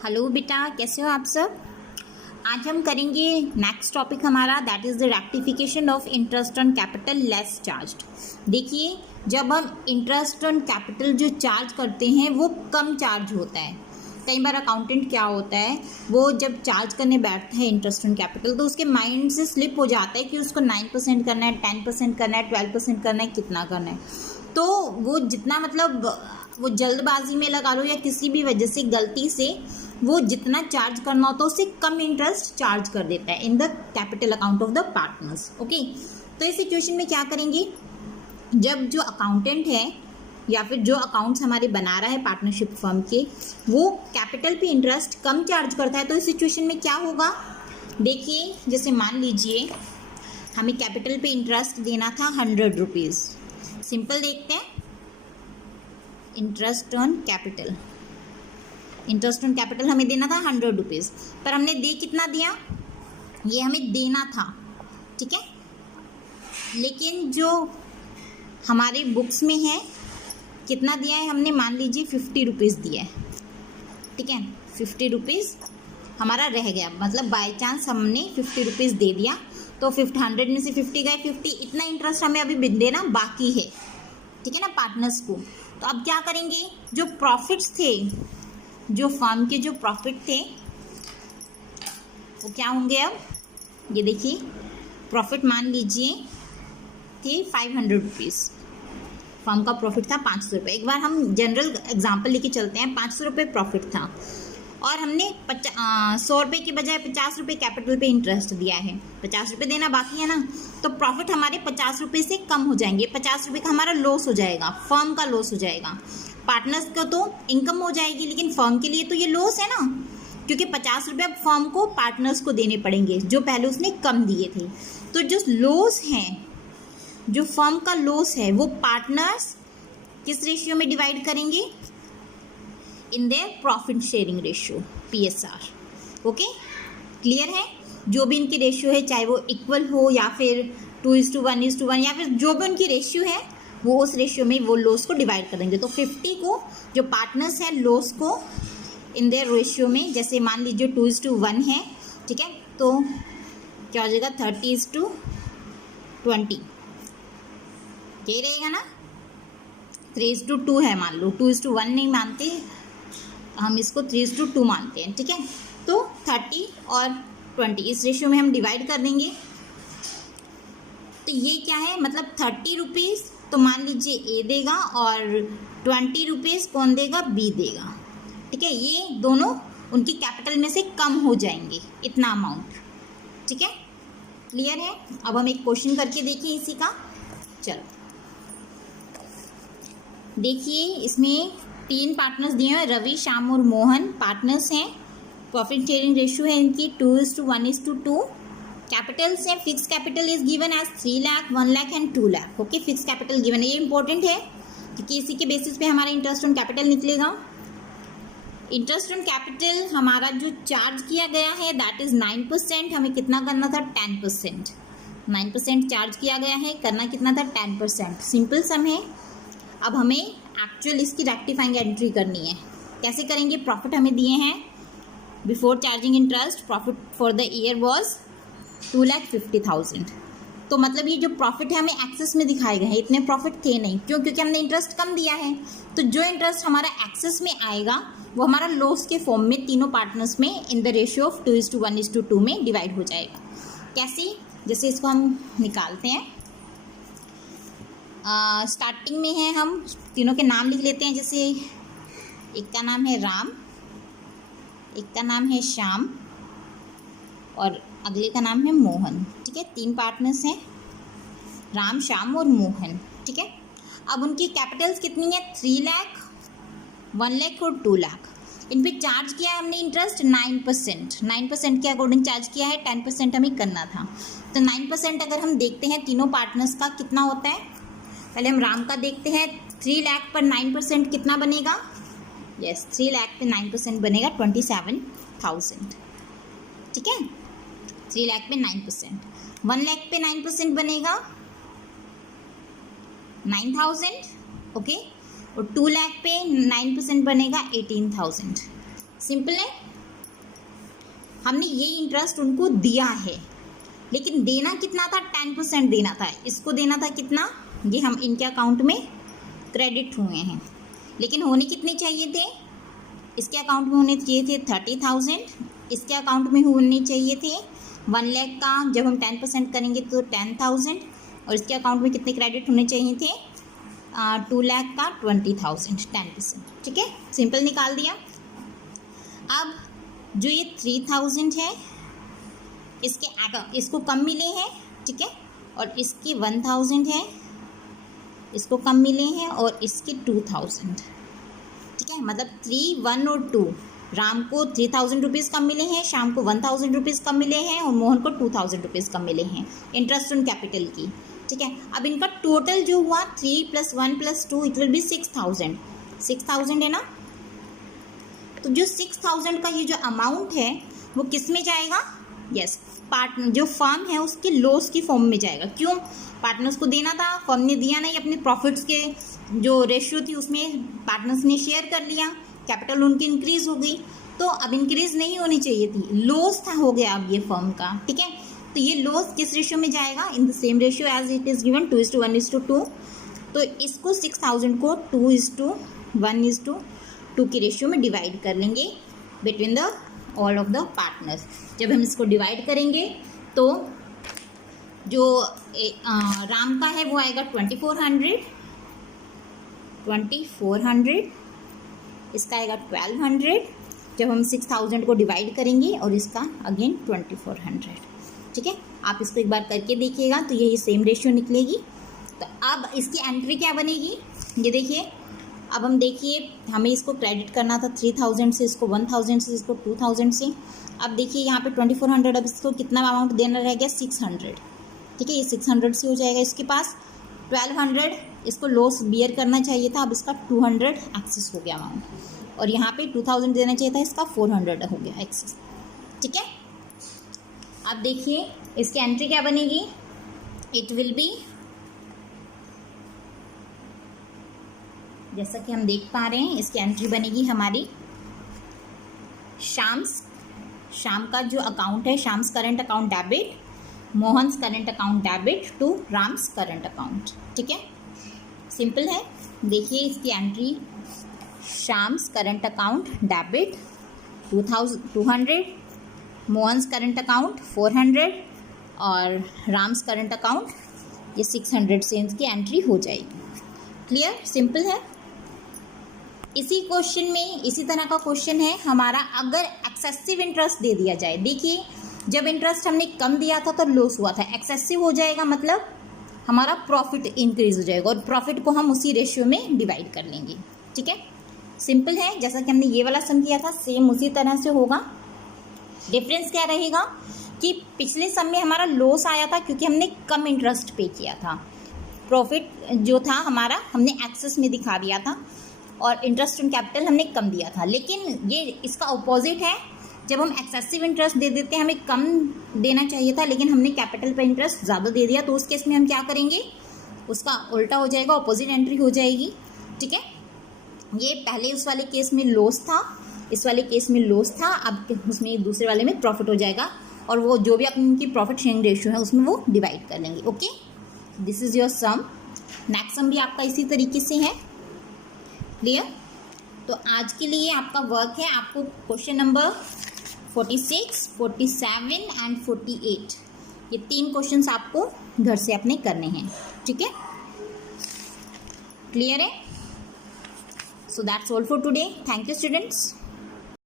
Hello बेटा, कैसे हो आप सब। आज हम करेंगे नेक्स्ट टॉपिक हमारा, that is the rectification of interest on capital less charged. देखिए, जब हम इंटरेस्ट ऑन कैपिटल जो चार्ज करते हैं वो कम चार्ज होता है। कई बार अकाउंटेंट क्या होता है, वो जब चार्ज करने बैठता है इंटरेस्ट ऑन कैपिटल तो उसके माइंड से स्लिप हो जाता है कि उसको 9% करना है, 10% करना है, 12% करना है, कितना करना है। तो वो जितना वो जल्दबाजी में लगा लो या किसी भी वजह से गलती से वो जितना चार्ज करना होता है उससे कम इंटरेस्ट चार्ज कर देता है in the capital account of the partners. Okay, तो इस सिचुएशन में क्या करेंगे, जब जो अकाउंटेंट है या फिर जो अकाउंट्स हमारे बना रहा है पार्टनरशिप फर्म के, वो कैपिटल पे इंटरेस्ट कम चार्ज करता है, तो इस सिचुएशन में क्या होगा। देखिए, जैसे मान लीजिए हमें कैपिटल पे इंटरेस्ट देना था 100 रुपीज़। सिंपल देखते हैं, इंटरेस्ट ऑन कैपिटल हमें देना था 100 रुपीज़, पर हमने दे कितना दिया, ये हमें देना था, ठीक है। लेकिन जो हमारे बुक्स में है कितना दिया है हमने, मान लीजिए 50 रुपीज़ दिया है, ठीक है। 50 रुपीज़ हमारा रह गया, मतलब बाय चांस हमने 50 रुपीज़ दे दिया तो 100 में से 50 गए, 50 इतना इंटरेस्ट हमें अभी देना बाकी है, ठीक है ना, पार्टनर्स को। तो अब क्या करेंगे, जो प्रॉफिट्स थे, जो फर्म के जो प्रॉफिट थे वो क्या होंगे। अब ये देखिए, प्रॉफिट मान लीजिए थे 500 रुपीज़, फर्म का प्रॉफिट था 500 रुपये। एक बार हम जनरल एग्जांपल लेके चलते हैं, 500 रुपये प्रॉफिट था और हमने 100 रुपये की बजाय 50 रुपये कैपिटल पे इंटरेस्ट दिया है, 50 रुपये देना बाकी है ना, तो प्रॉफिट हमारे 50 रुपये से कम हो जाएंगे, 50 रुपये का हमारा लॉस हो जाएगा, फर्म का लॉस हो जाएगा। पार्टनर्स को तो इनकम हो जाएगी, लेकिन फर्म के लिए तो ये लॉस है ना, क्योंकि 50 रुपये अब फर्म को पार्टनर्स को देने पड़ेंगे जो पहले उसने कम दिए थे। तो जो लॉस हैं, जो फर्म का लॉस है, वो पार्टनर्स किस रेशियो में डिवाइड करेंगे, in their profit sharing ratio, PSR। Okay, clear है। जो भी इनकी रेशियो है, चाहे वो इक्वल हो या फिर 2:1:1 या फिर जो भी उनकी रेशियो है, वो उस रेशियो में वो लॉस को डिवाइड करेंगे। तो 50 को जो पार्टनर्स हैं लॉस को इन देयर रेशियो में, जैसे मान लीजिए 2:1 है, ठीक है, तो क्या हो जाएगा 30:20, यही रहेगा ना। 3:2 है, मान लो 2:1 नहीं मानते हम, इसको 3:2 मानते हैं, ठीक है। तो 30 और 20 इस रेशियो में हम डिवाइड कर देंगे। तो ये क्या है, मतलब 30 रुपीज़ तो मान लीजिए ए देगा और 20 रुपीज़ कौन देगा, बी देगा, ठीक है। ये दोनों उनकी कैपिटल में से कम हो जाएंगे, इतना अमाउंट, ठीक है, क्लियर है। अब हम एक क्वेश्चन करके देखिए इसी का। चलो देखिए, इसमें 3 पार्टनर्स दिए हैं, रवि, श्याम और मोहन पार्टनर्स हैं। प्रॉफिट शेयरिंग रेशियो है इनकी 2:1:2। कैपिटल्स हैं, fix capital is given as 3 lakh, 1 lakh and 2 lakh. Okay, fix capital given है, ये इंपॉर्टेंट है क्योंकि इसी के बेसिस पे हमारा इंटरेस्ट ऑन कैपिटल निकलेगा। इंटरेस्ट ऑन कैपिटल हमारा जो चार्ज किया गया है दैट इज 9%, हमें कितना करना था, 10%। 9% चार्ज किया गया है, करना कितना था, 10%। सिंपल सम है। अब हमें एक्चुअल इसकी रेक्टिफाइंग एंट्री करनी है। कैसे करेंगे, प्रॉफिट हमें दिए हैं before charging interest, profit for the year was 2,50,000। तो मतलब ये जो प्रॉफिट है हमें एक्सेस में दिखाए गए हैं, इतने प्रॉफिट थे नहीं, क्यों, क्योंकि हमने इंटरेस्ट कम दिया है। तो जो इंटरेस्ट हमारा एक्सेस में आएगा वो हमारा लॉस के फॉर्म में तीनों पार्टनर्स में इन द रेशियो ऑफ 2:1:2 में डिवाइड हो जाएगा। कैसे, जैसे इसको हम निकालते हैं। स्टार्टिंग में है, हम तीनों के नाम लिख लेते हैं। जैसे एक का नाम है राम, एक का नाम है श्याम और अगले का नाम है मोहन, ठीक है। 3 पार्टनर्स हैं, राम, श्याम और मोहन, ठीक है। अब उनकी कैपिटल्स कितनी है, 3 लाख, 1 लाख और 2 लाख। इन पे चार्ज किया है हमने इंटरेस्ट 9%, 9% के अकॉर्डिंग चार्ज किया है, 10% हमें करना था। तो 9% अगर हम देखते हैं तीनों पार्टनर्स का कितना होता है, पहले हम राम का देखते हैं। 3 लाख पर 9% कितना बनेगा, यस 3 लाख पे 9% बनेगा 27,000, ठीक है। 3 लाख पे 9%, 1 लाख पे 9% बनेगा 9,000, ओके, और 2 लाख पे 9% बनेगा 18,000। सिंपल है। हमने ये इंटरेस्ट उनको दिया है, लेकिन देना कितना था, 10% देना था। इसको देना था कितना, ये हम इनके अकाउंट में क्रेडिट हुए हैं, लेकिन होने कितने चाहिए थे, इसके अकाउंट में होने चाहिए थे 30,000, इसके अकाउंट में होने चाहिए थे 1 लाख का। जब हम 10% करेंगे तो 10,000, और इसके अकाउंट में कितने क्रेडिट होने चाहिए थे, 2 लाख का 20,000, 10%। ठीक है, सिंपल निकाल दिया। अब जो ये 3,000 है, इसको कम मिले हैं, ठीक है, और इसकी 1,000 है, इसको कम मिले हैं, और इसकी 2,000, ठीक है। मतलब 3, 1 और 2, राम को 3,000 रुपीज़ कम मिले हैं, शाम को 1,000 रुपीज़ कम मिले हैं, और मोहन को 2,000 रुपीज़ कम मिले हैं इंटरेस्ट ऑन कैपिटल की, ठीक है। अब इनका टोटल जो हुआ 3 + 1 + 2 इट विल बी 6,000, 6,000 है ना। तो जो 6,000 का ये जो अमाउंट है वो किस में जाएगा, यस, पार्टनर जो फर्म है उसके लॉस की फॉर्म में जाएगा। क्यों, पार्टनर्स को देना था, फर्म ने दिया नहीं, अपने प्रॉफिट्स के जो रेशियो थी उसमें पार्टनर्स ने शेयर कर लिया, कैपिटल उनकी इंक्रीज हो गई। तो अब इंक्रीज नहीं होनी चाहिए थी, लॉस था, हो गया अब ये फर्म का, ठीक है। तो ये लॉस किस रेशियो में जाएगा, in the same ratio as it is given 2:1:2। तो इसको 6,000 को 2:1:2 की रेशियो में डिवाइड कर लेंगे between the all of the partners. जब हम इसको डिवाइड करेंगे तो जो राम का है वो आएगा 2,400, इसका आएगा 1,200। जब हम 6,000 को डिवाइड करेंगे और इसका अगेन 2,400, ठीक है। आप इसको एक बार करके देखिएगा तो यही सेम रेशियो निकलेगी। तो अब इसकी एंट्री क्या बनेगी, ये देखिए। अब हम देखिए, हमें इसको क्रेडिट करना था 3,000 से, इसको 1,000 से, इसको 2,000 से। अब देखिए यहाँ पे 2,400, अब इसको कितना अमाउंट देना रह गया, 600, ठीक है। ये 600 से हो जाएगा इसके पास। 1,200 इसको लॉस बियर करना चाहिए था, अब इसका 200 एक्सेस हो गया अमाउंट, और यहाँ पे 2,000 देना चाहिए था, इसका 400 हो गया एक्सेस, ठीक है। अब देखिए इसकी एंट्री क्या बनेगी, इट विल बी, जैसा कि हम देख पा रहे हैं इसकी एंट्री बनेगी हमारी शाम का जो अकाउंट है, Shyam's current account debit, Mohan's current account debit to Ram's current account, ठीक है। सिंपल है, देखिए इसकी entry, Shyam's current account debit 200, Mohan's current account 400, और राम्स करंट अकाउंट ये 600 से इसकी एंट्री हो जाएगी। क्लियर, सिंपल है। इसी क्वेश्चन में इसी तरह का क्वेश्चन है हमारा, अगर एक्सेसिव इंटरेस्ट दे दिया जाए। देखिए जब इंटरेस्ट हमने कम दिया था तो लॉस हुआ था, एक्सेसिव हो जाएगा मतलब हमारा प्रॉफिट इंक्रीज हो जाएगा, और प्रॉफिट को हम उसी रेशियो में डिवाइड कर लेंगे, ठीक है। सिंपल है, जैसा कि हमने ये वाला सम किया था सेम उसी तरह से होगा। डिफरेंस क्या रहेगा कि पिछले सम में हमारा लॉस आया था क्योंकि हमने कम इंटरेस्ट पे किया था, प्रॉफिट जो था हमारा हमने एक्सेस में दिखा दिया था, और इंटरेस्ट ऑन कैपिटल हमने कम दिया था। लेकिन ये इसका अपोजिट है, जब हम एक्सेसिव इंटरेस्ट दे देते हैं, हमें कम देना चाहिए था लेकिन हमने कैपिटल पे इंटरेस्ट ज़्यादा दे दिया, तो उस केस में हम क्या करेंगे, उसका उल्टा हो जाएगा, अपोजिट एंट्री हो जाएगी, ठीक है। ये पहले उस वाले केस में लॉस था, इस वाले केस में लॉस था, अब उसमें दूसरे वाले में प्रॉफिट हो जाएगा, और वो जो भी उनकी प्रॉफिट शेयरिंग रेशियो है उसमें वो डिवाइड कर लेंगे। Okay, this is your sum. Next sum भी आपका इसी तरीके से है। क्लियर। तो आज के लिए आपका वर्क है, आपको क्वेश्चन नंबर 46, 47 एंड 48 ये 3 क्वेश्चंस आपको घर से अपने करने हैं, ठीक है। क्लियर है। So that's all for today. Thank you students.